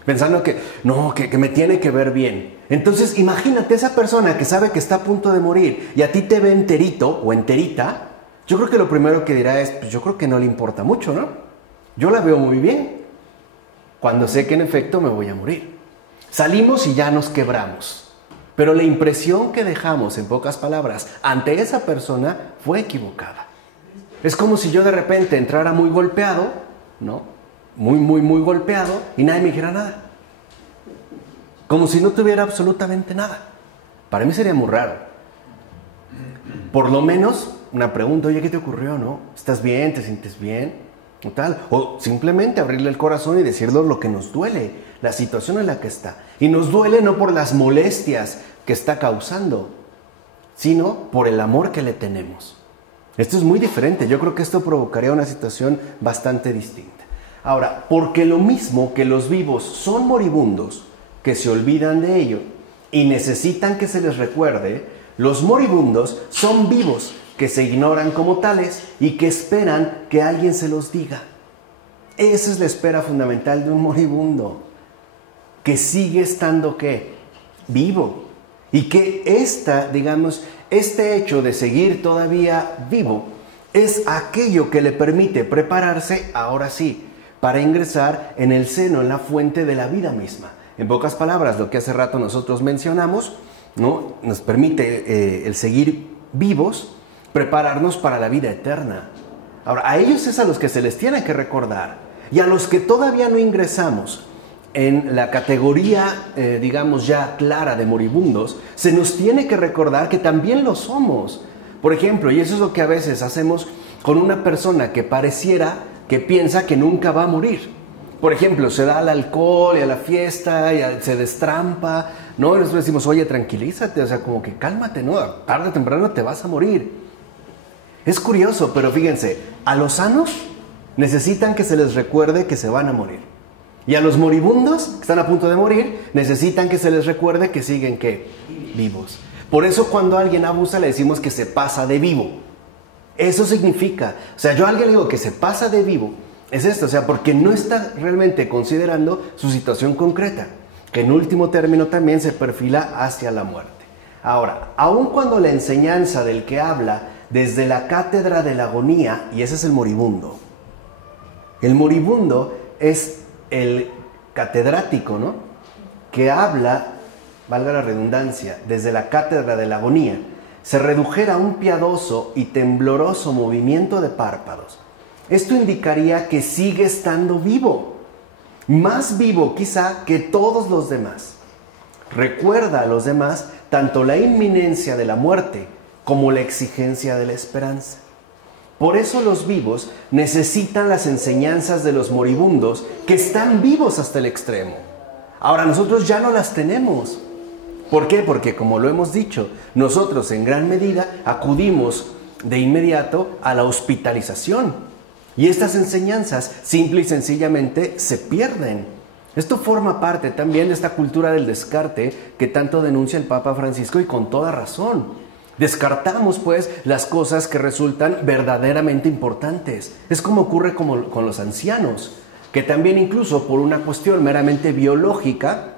Pensando que no, que me tiene que ver bien. Entonces imagínate esa persona que sabe que está a punto de morir y a ti te ve enterito o enterita. Yo creo que lo primero que dirá es, pues yo creo que no le importa mucho, ¿no? Yo la veo muy bien, cuando sé que en efecto me voy a morir. Salimos y ya nos quebramos. Pero la impresión que dejamos, en pocas palabras, ante esa persona fue equivocada. Es como si yo de repente entrara muy golpeado, ¿no? Muy golpeado y nadie me dijera nada. Como si no tuviera absolutamente nada. Para mí sería muy raro. Por lo menos una pregunta, oye, ¿qué te ocurrió, no? ¿Estás bien? ¿Te sientes bien? O tal. O simplemente abrirle el corazón y decirle lo que nos duele, la situación en la que está. Y nos duele no por las molestias que está causando, sino por el amor que le tenemos. Esto es muy diferente. Yo creo que esto provocaría una situación bastante distinta. Ahora, porque lo mismo que los vivos son moribundos, que se olvidan de ello y necesitan que se les recuerde, los moribundos son vivos que se ignoran como tales y que esperan que alguien se los diga. Esa es la espera fundamental de un moribundo, que sigue estando, ¿qué? Vivo. Y que este hecho de seguir todavía vivo es aquello que le permite prepararse, ahora sí, para ingresar en el seno, en la fuente de la vida misma. En pocas palabras, lo que hace rato nosotros mencionamos, ¿no? Nos permite el seguir vivos, prepararnos para la vida eterna. Ahora, a ellos es a los que se les tiene que recordar, y a los que todavía no ingresamos en la categoría, digamos ya clara de moribundos, se nos tiene que recordar que también lo somos. Por ejemplo, y eso es lo que a veces hacemos con una persona que pareciera que piensa que nunca va a morir. Por ejemplo, se da al alcohol y a la fiesta y se destrampa, ¿no? Y nosotros decimos, oye, tranquilízate, o sea, como que cálmate, ¿no? Tarde o temprano te vas a morir. Es curioso, pero fíjense, a los sanos necesitan que se les recuerde que se van a morir. Y a los moribundos, que están a punto de morir, necesitan que se les recuerde que siguen, ¿qué? Vivos. Por eso cuando alguien abusa le decimos que se pasa de vivo. Eso significa, o sea, yo a alguien le digo que se pasa de vivo, es esto, o sea, porque no está realmente considerando su situación concreta, que en último término también se perfila hacia la muerte. Ahora, aun cuando la enseñanza del que habla desde la cátedra de la agonía, y ese es el moribundo es el catedrático, ¿no? Que habla, valga la redundancia, desde la cátedra de la agonía, se redujera a un piadoso y tembloroso movimiento de párpados. Esto indicaría que sigue estando vivo, más vivo quizá que todos los demás. Recuerda a los demás tanto la inminencia de la muerte como la exigencia de la esperanza. Por eso los vivos necesitan las enseñanzas de los moribundos que están vivos hasta el extremo. Ahora nosotros ya no las tenemos. ¿Por qué? Porque como lo hemos dicho, nosotros en gran medida acudimos de inmediato a la hospitalización. Y estas enseñanzas simple y sencillamente se pierden. Esto forma parte también de esta cultura del descarte que tanto denuncia el Papa Francisco y con toda razón. Descartamos pues las cosas que resultan verdaderamente importantes. Es como ocurre con los ancianos, que también incluso por una cuestión meramente biológica,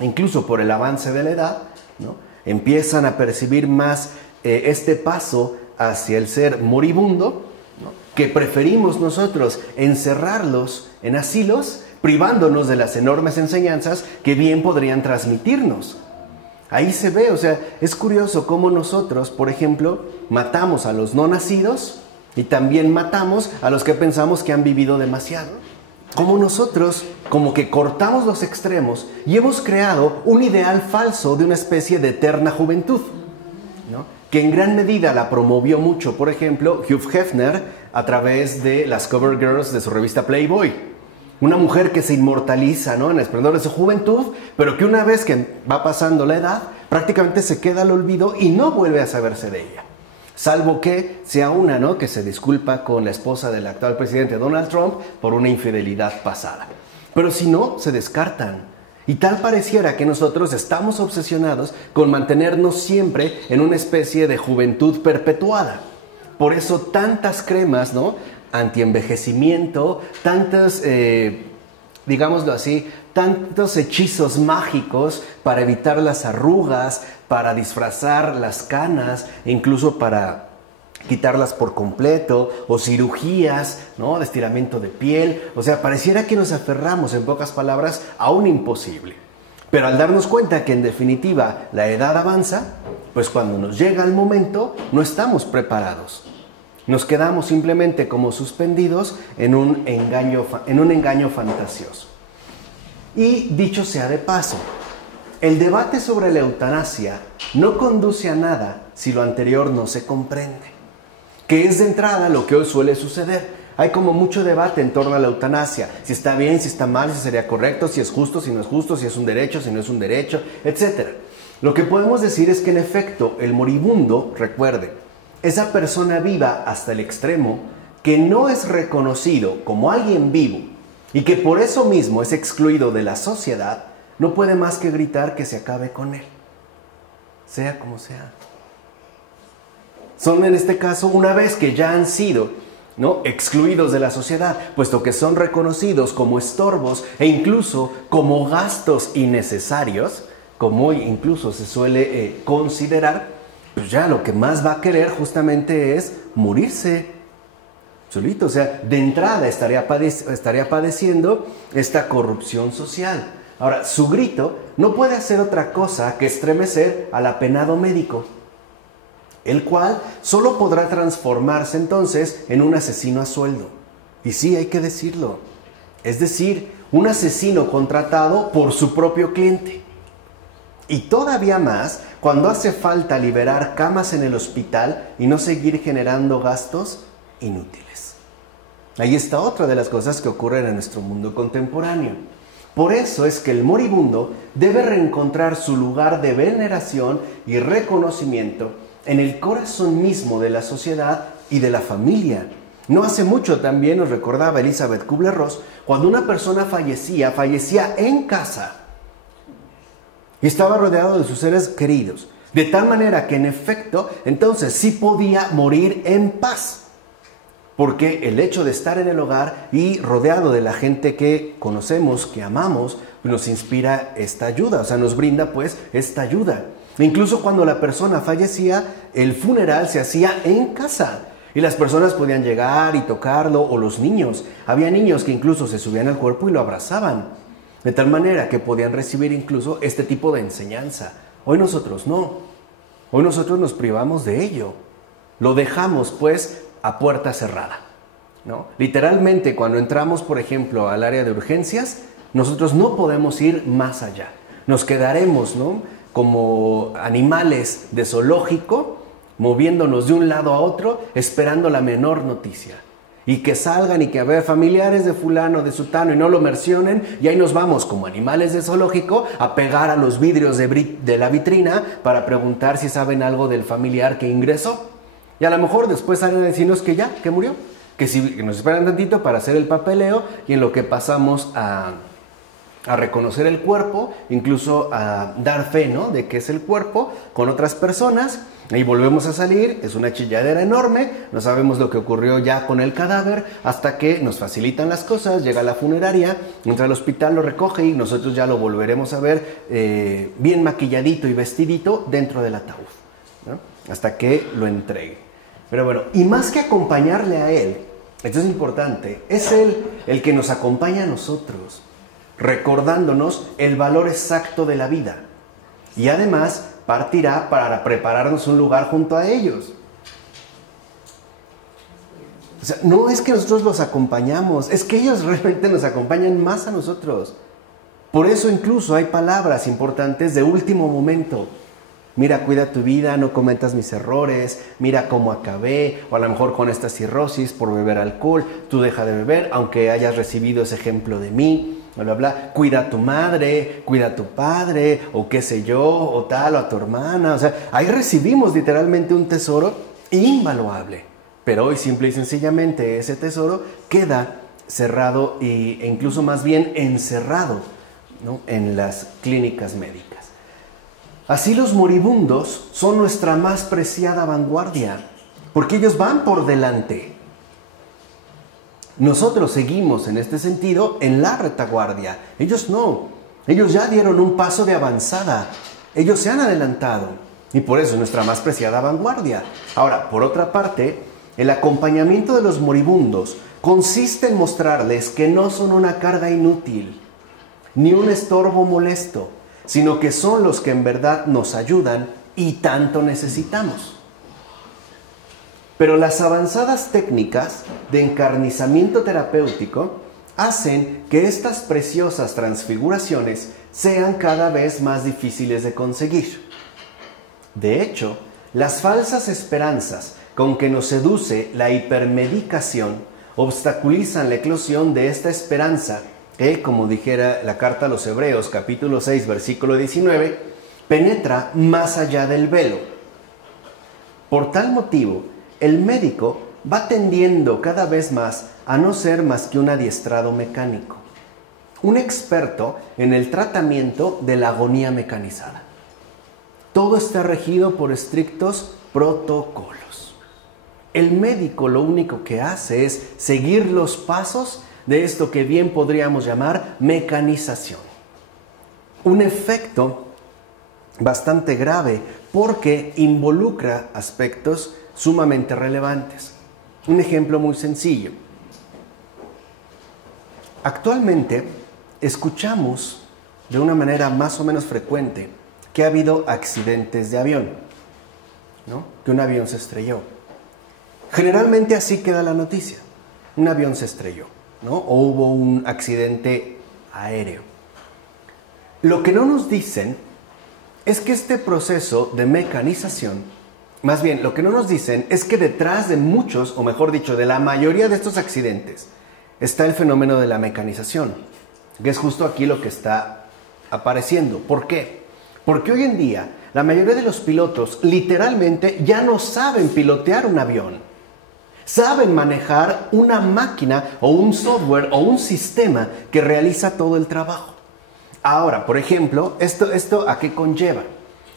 incluso por el avance de la edad, ¿no? Empiezan a percibir más este paso hacia el ser moribundo, ¿no? Que preferimos nosotros encerrarlos en asilos, privándonos de las enormes enseñanzas que bien podrían transmitirnos. Ahí se ve, o sea, es curioso cómo nosotros, por ejemplo, matamos a los no nacidos y también matamos a los que pensamos que han vivido demasiado. Como nosotros, como que cortamos los extremos y hemos creado un ideal falso de una especie de eterna juventud, ¿no? Que en gran medida la promovió mucho, por ejemplo, Hugh Hefner a través de las cover girls de su revista Playboy. Una mujer que se inmortaliza, ¿no? En el esplendor de su juventud, pero que una vez que va pasando la edad, prácticamente se queda al olvido y no vuelve a saberse de ella. Salvo que sea una, ¿no? Que se disculpa con la esposa del actual presidente Donald Trump por una infidelidad pasada. Pero si no, se descartan. Y tal pareciera que nosotros estamos obsesionados con mantenernos siempre en una especie de juventud perpetuada. Por eso tantas cremas, ¿no? Antienvejecimiento, tantos, digámoslo así, tantos hechizos mágicos para evitar las arrugas, para disfrazar las canas, e incluso para quitarlas por completo, o cirugías, ¿no? De estiramiento de piel. O sea, pareciera que nos aferramos, en pocas palabras, a un imposible. Pero al darnos cuenta que en definitiva la edad avanza, pues cuando nos llega el momento no estamos preparados. Nos quedamos simplemente como suspendidos en un engaño fantasioso. Y dicho sea de paso, el debate sobre la eutanasia no conduce a nada si lo anterior no se comprende, que es de entrada lo que hoy suele suceder. Hay como mucho debate en torno a la eutanasia, si está bien, si está mal, si sería correcto, si es justo, si no es justo, si es un derecho, si no es un derecho, etc. Lo que podemos decir es que en efecto el moribundo, recuerde, esa persona viva hasta el extremo que no es reconocido como alguien vivo y que por eso mismo es excluido de la sociedad, no puede más que gritar que se acabe con él, sea como sea. Son en este caso, una vez que ya han sido, ¿no?, excluidos de la sociedad, puesto que son reconocidos como estorbos e incluso como gastos innecesarios, como hoy incluso se suele considerar, pues ya lo que más va a querer justamente es morirse solito. O sea, de entrada estaría padeciendo esta corrupción social. Ahora, su grito no puede hacer otra cosa que estremecer al apenado médico, el cual solo podrá transformarse entonces en un asesino a sueldo. Y sí, hay que decirlo. Es decir, un asesino contratado por su propio cliente. Y todavía más cuando hace falta liberar camas en el hospital y no seguir generando gastos inútiles. Ahí está otra de las cosas que ocurren en nuestro mundo contemporáneo. Por eso es que el moribundo debe reencontrar su lugar de veneración y reconocimiento en el corazón mismo de la sociedad y de la familia. No hace mucho también nos recordaba Elizabeth Kubler-Ross, cuando una persona fallecía en casa y estaba rodeado de sus seres queridos, de tal manera que en efecto entonces sí podía morir en paz, porque el hecho de estar en el hogar y rodeado de la gente que conocemos, que amamos, nos inspira esta ayuda, o sea, nos brinda pues esta ayuda. Incluso cuando la persona fallecía, el funeral se hacía en casa y las personas podían llegar y tocarlo, o los niños. Había niños que incluso se subían al cuerpo y lo abrazaban, de tal manera que podían recibir incluso este tipo de enseñanza. Hoy nosotros no. Hoy nosotros nos privamos de ello. Lo dejamos pues a puerta cerrada, ¿no? Literalmente cuando entramos, por ejemplo, al área de urgencias, nosotros no podemos ir más allá. Nos quedaremos, ¿no?, como animales de zoológico, moviéndonos de un lado a otro, esperando la menor noticia. Y que salgan y que a familiares de fulano, de sutano, y no lo mencionen, y ahí nos vamos como animales de zoológico a pegar a los vidrios de la vitrina para preguntar si saben algo del familiar que ingresó. Y a lo mejor después salen a decirnos que ya, que murió, que nos esperan tantito para hacer el papeleo, y en lo que pasamos a reconocer el cuerpo, incluso a dar fe, ¿no?, de que es el cuerpo con otras personas, y volvemos a salir, es una chilladera enorme, no sabemos lo que ocurrió ya con el cadáver, hasta que nos facilitan las cosas, llega la funeraria, entra al hospital, lo recoge y nosotros ya lo volveremos a ver bien maquilladito y vestidito dentro del ataúd, ¿no?, hasta que lo entregue. Pero bueno, y más que acompañarle a él, esto es importante, es él el que nos acompaña a nosotros, recordándonos el valor exacto de la vida. Y además partirá para prepararnos un lugar junto a ellos. O sea, no es que nosotros los acompañamos, es que ellos realmente nos acompañan más a nosotros. Por eso incluso hay palabras importantes de último momento. Mira, cuida tu vida, no cometas mis errores, mira cómo acabé, o a lo mejor con esta cirrosis por beber alcohol, tú deja de beber, aunque hayas recibido ese ejemplo de mí, bla, bla, bla. Cuida a tu madre, cuida a tu padre, o qué sé yo, o tal, o a tu hermana. O sea, ahí recibimos literalmente un tesoro invaluable. Pero hoy simple y sencillamente ese tesoro queda cerrado e incluso más bien encerrado, ¿no?, en las clínicas médicas. Así los moribundos son nuestra más preciada vanguardia. porque ellos van por delante. Nosotros seguimos en este sentido en la retaguardia. Ellos no. Ellos ya dieron un paso de avanzada. Ellos se han adelantado. Y por eso es nuestra más preciada vanguardia. Ahora, por otra parte, el acompañamiento de los moribundos consiste en mostrarles que no son una carga inútil, ni un estorbo molesto, sino que son los que en verdad nos ayudan y tanto necesitamos. Pero las avanzadas técnicas de encarnizamiento terapéutico hacen que estas preciosas transfiguraciones sean cada vez más difíciles de conseguir. De hecho, las falsas esperanzas con que nos seduce la hipermedicación obstaculizan la eclosión de esta esperanza que, como dijera la carta a los Hebreos, capítulo 6, versículo 19, penetra más allá del velo. Por tal motivo, el médico va tendiendo cada vez más a no ser más que un adiestrado mecánico, un experto en el tratamiento de la agonía mecanizada. Todo está regido por estrictos protocolos. El médico lo único que hace es seguir los pasos de esto que bien podríamos llamar mecanización. Un efecto bastante grave porque involucra aspectos sumamente relevantes. Un ejemplo muy sencillo. Actualmente escuchamos de una manera más o menos frecuente que ha habido accidentes de avión, ¿no? Que un avión se estrelló. Generalmente así queda la noticia. Un avión se estrelló, ¿no? O hubo un accidente aéreo. Lo que no nos dicen es que este proceso de mecanización, más bien lo que no nos dicen es que detrás de muchos, o mejor dicho, de la mayoría de estos accidentes, está el fenómeno de la mecanización, que es justo aquí lo que está apareciendo. ¿Por qué? Porque hoy en día la mayoría de los pilotos literalmente ya no saben pilotear un avión. Saben manejar una máquina o un software o un sistema que realiza todo el trabajo. Ahora, por ejemplo, ¿esto a qué conlleva?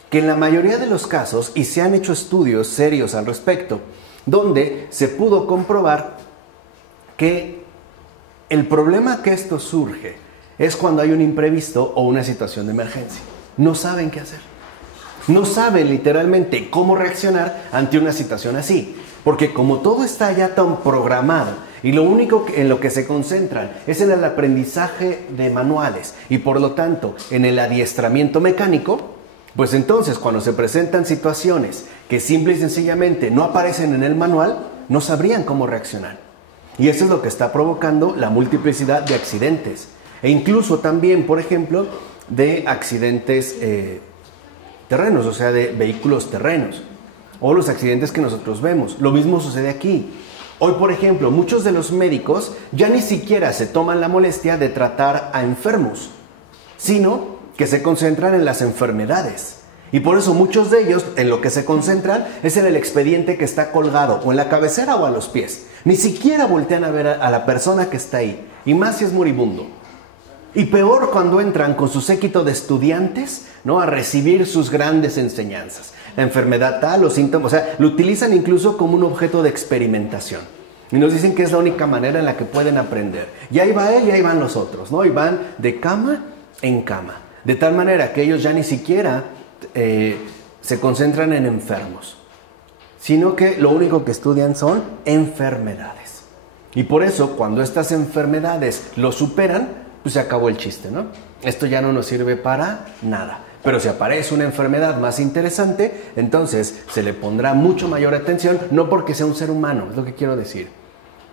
Que en la mayoría de los casos, y se han hecho estudios serios al respecto, donde se pudo comprobar que el problema que esto surge es cuando hay un imprevisto o una situación de emergencia. No saben qué hacer. No saben literalmente cómo reaccionar ante una situación así. Porque como todo está ya tan programado y lo único en lo que se concentran es en el aprendizaje de manuales y por lo tanto en el adiestramiento mecánico, pues entonces cuando se presentan situaciones que simple y sencillamente no aparecen en el manual, no sabrían cómo reaccionar. Y eso es lo que está provocando la multiplicidad de accidentes. E incluso también, por ejemplo, de accidentes terrenos, o sea, de vehículos terrenos. O los accidentes que nosotros vemos. Lo mismo sucede aquí. Hoy, por ejemplo, muchos de los médicos ya ni siquiera se toman la molestia de tratar a enfermos, sino que se concentran en las enfermedades. Y por eso muchos de ellos en lo que se concentran es en el expediente que está colgado o en la cabecera o a los pies. Ni siquiera voltean a ver a la persona que está ahí, y más si es moribundo. Y peor cuando entran con su séquito de estudiantes, ¿no?, a recibir sus grandes enseñanzas. La enfermedad tal, los síntomas, o sea, lo utilizan incluso como un objeto de experimentación. Y nos dicen que es la única manera en la que pueden aprender. Y ahí va él y ahí van los otros, ¿no? Y van de cama en cama. De tal manera que ellos ya ni siquiera se concentran en enfermos, sino que lo único que estudian son enfermedades. Y por eso, cuando estas enfermedades lo superan, pues se acabó el chiste, ¿no? Esto ya no nos sirve para nada. Pero si aparece una enfermedad más interesante, entonces se le pondrá mucho mayor atención, no porque sea un ser humano, es lo que quiero decir,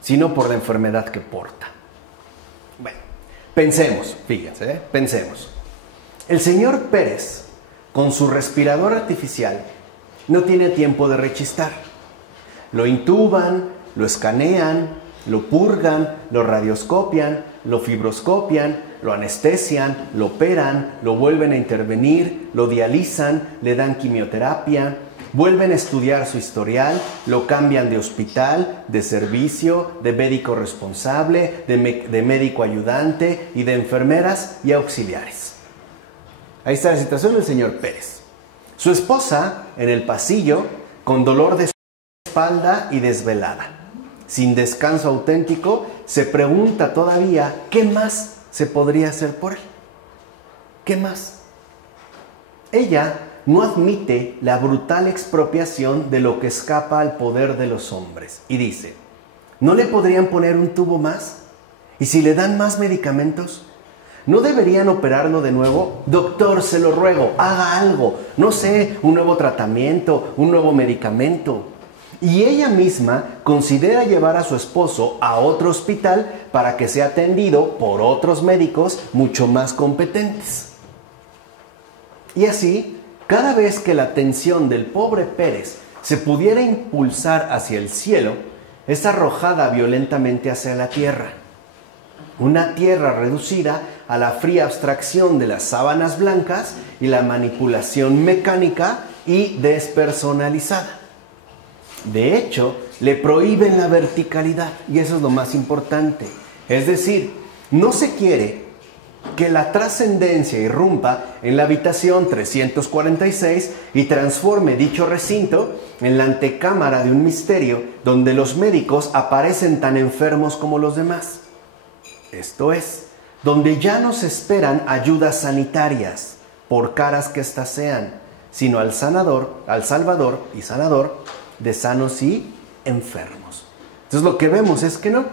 sino por la enfermedad que porta. Bueno, pensemos, fíjense, pensemos. El señor Pérez, con su respirador artificial, no tiene tiempo de rechistar. Lo intuban, lo escanean, lo purgan, lo radioscopian, lo fibroscopian, lo anestesian, lo operan, lo vuelven a intervenir, lo dializan, le dan quimioterapia, vuelven a estudiar su historial, lo cambian de hospital, de servicio, de médico responsable, de médico ayudante y de enfermeras y auxiliares. Ahí está la situación del señor Pérez. Su esposa en el pasillo con dolor de espalda y desvelada, sin descanso auténtico, se pregunta todavía qué más se podría hacer por él. ¿Qué más? Ella no admite la brutal expropiación de lo que escapa al poder de los hombres y dice, ¿no le podrían poner un tubo más? ¿Y si le dan más medicamentos? ¿No deberían operarlo de nuevo? Doctor, se lo ruego, haga algo. No sé, un nuevo tratamiento, un nuevo medicamento. Y ella misma considera llevar a su esposo a otro hospital para que sea atendido por otros médicos mucho más competentes. Y así, cada vez que la atención del pobre Pérez se pudiera impulsar hacia el cielo, es arrojada violentamente hacia la tierra. Una tierra reducida a la fría abstracción de las sábanas blancas y la manipulación mecánica y despersonalizada. De hecho, le prohíben la verticalidad, y eso es lo más importante. Es decir, no se quiere que la trascendencia irrumpa en la habitación 346 y transforme dicho recinto en la antecámara de un misterio donde los médicos aparecen tan enfermos como los demás. Esto es, donde ya no se esperan ayudas sanitarias, por caras que éstas sean, sino al salvador y sanador de sanos y enfermos. Entonces lo que vemos es que no,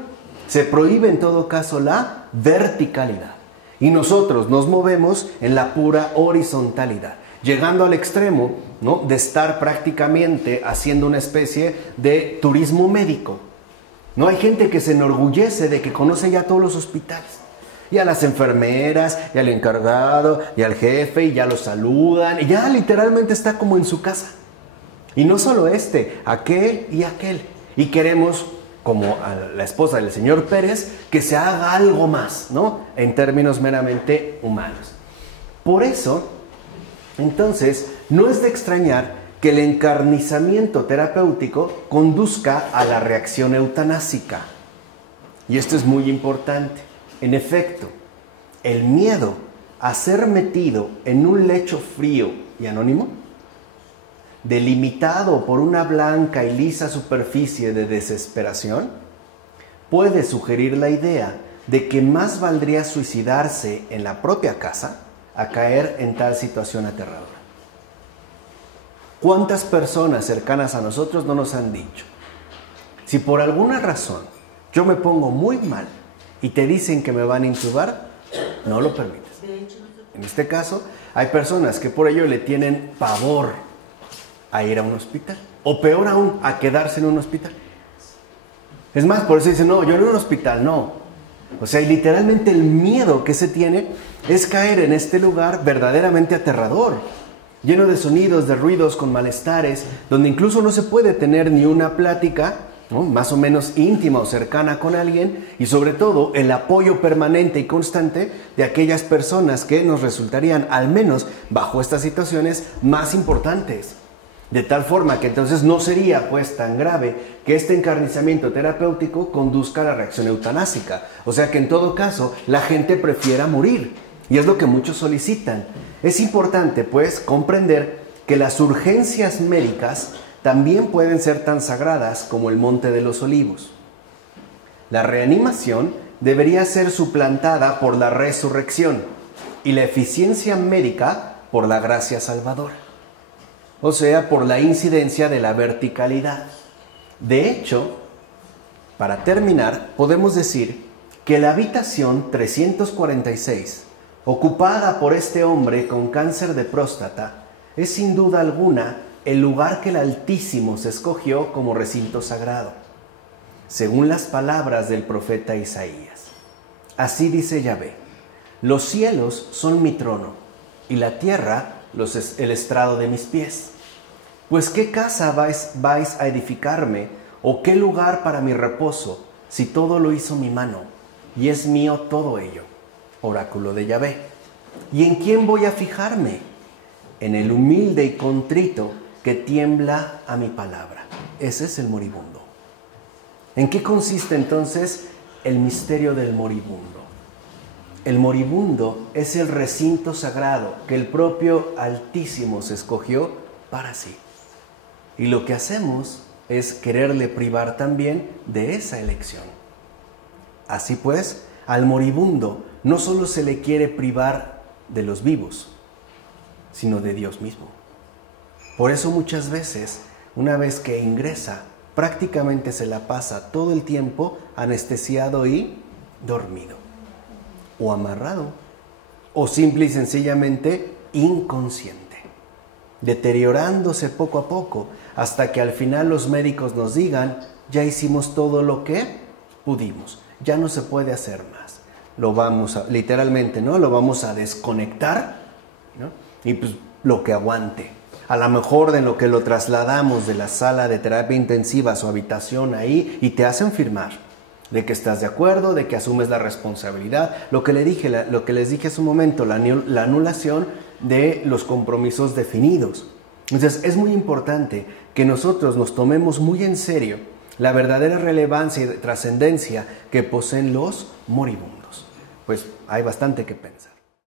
se prohíbe en todo caso la verticalidad. Y nosotros nos movemos en la pura horizontalidad, llegando al extremo, ¿no?, de estar prácticamente haciendo una especie de turismo médico. No hay gente que se enorgullece de que conoce ya todos los hospitales, y a las enfermeras, y al encargado, y al jefe, y ya los saludan, y ya literalmente está como en su casa. Y no solo aquel y aquel. Y queremos, como a la esposa del señor Pérez, que se haga algo más, ¿no?, en términos meramente humanos. Por eso, entonces, no es de extrañar que el encarnizamiento terapéutico conduzca a la reacción eutanásica. Y esto es muy importante. En efecto, el miedo a ser metido en un lecho frío y anónimo, delimitado por una blanca y lisa superficie de desesperación, puede sugerir la idea de que más valdría suicidarse en la propia casa a caer en tal situación aterradora. ¿Cuántas personas cercanas a nosotros no nos han dicho, si por alguna razón yo me pongo muy mal y te dicen que me van a intubar, no lo permites? En este caso, hay personas que por ello le tienen pavor a ir a un hospital, o peor aún, a quedarse en un hospital. Es más, por eso dicen, no, yo en un hospital no. O sea, literalmente el miedo que se tiene es caer en este lugar verdaderamente aterrador, lleno de sonidos, de ruidos, con malestares, donde incluso no se puede tener ni una plática, ¿no?, más o menos íntima o cercana con alguien, y sobre todo el apoyo permanente y constante de aquellas personas que nos resultarían, al menos bajo estas situaciones, más importantes. De tal forma que entonces no sería pues tan grave que este encarnizamiento terapéutico conduzca a la reacción eutanásica. O sea que en todo caso la gente prefiera morir, y es lo que muchos solicitan. Es importante pues comprender que las urgencias médicas también pueden ser tan sagradas como el Monte de los Olivos. La reanimación debería ser suplantada por la resurrección y la eficiencia médica por la gracia salvadora. O sea, por la incidencia de la verticalidad. De hecho, para terminar, podemos decir que la habitación 346, ocupada por este hombre con cáncer de próstata, es sin duda alguna el lugar que el Altísimo se escogió como recinto sagrado, según las palabras del profeta Isaías. Así dice Yahvé: los cielos son mi trono, y la tierra el estrado de mis pies. Pues ¿qué casa vais a edificarme, o qué lugar para mi reposo, si todo lo hizo mi mano, y es mío todo ello? Oráculo de Yahvé. ¿Y en quién voy a fijarme? En el humilde y contrito que tiembla a mi palabra. Ese es el moribundo. ¿En qué consiste entonces el misterio del moribundo? El moribundo es el recinto sagrado que el propio Altísimo se escogió para sí. Y lo que hacemos es quererle privar también de esa elección. Así pues, al moribundo no solo se le quiere privar de los vivos, sino de Dios mismo. Por eso muchas veces, una vez que ingresa, prácticamente se la pasa todo el tiempo anestesiado y dormido, o amarrado, o simple y sencillamente inconsciente, deteriorándose poco a poco, hasta que al final los médicos nos digan, ya hicimos todo lo que pudimos, ya no se puede hacer más. Lo vamos a, literalmente, ¿no? Lo vamos a desconectar, ¿no? Y pues lo que aguante. A lo mejor de lo que lo trasladamos de la sala de terapia intensiva a su habitación ahí y te hacen firmar de que estás de acuerdo, de que asumes la responsabilidad. Lo que les dije hace un momento, la anulación de los compromisos definidos. Entonces es muy importante que nosotros nos tomemos muy en serio la verdadera relevancia y trascendencia que poseen los moribundos. Pues hay bastante que pensar.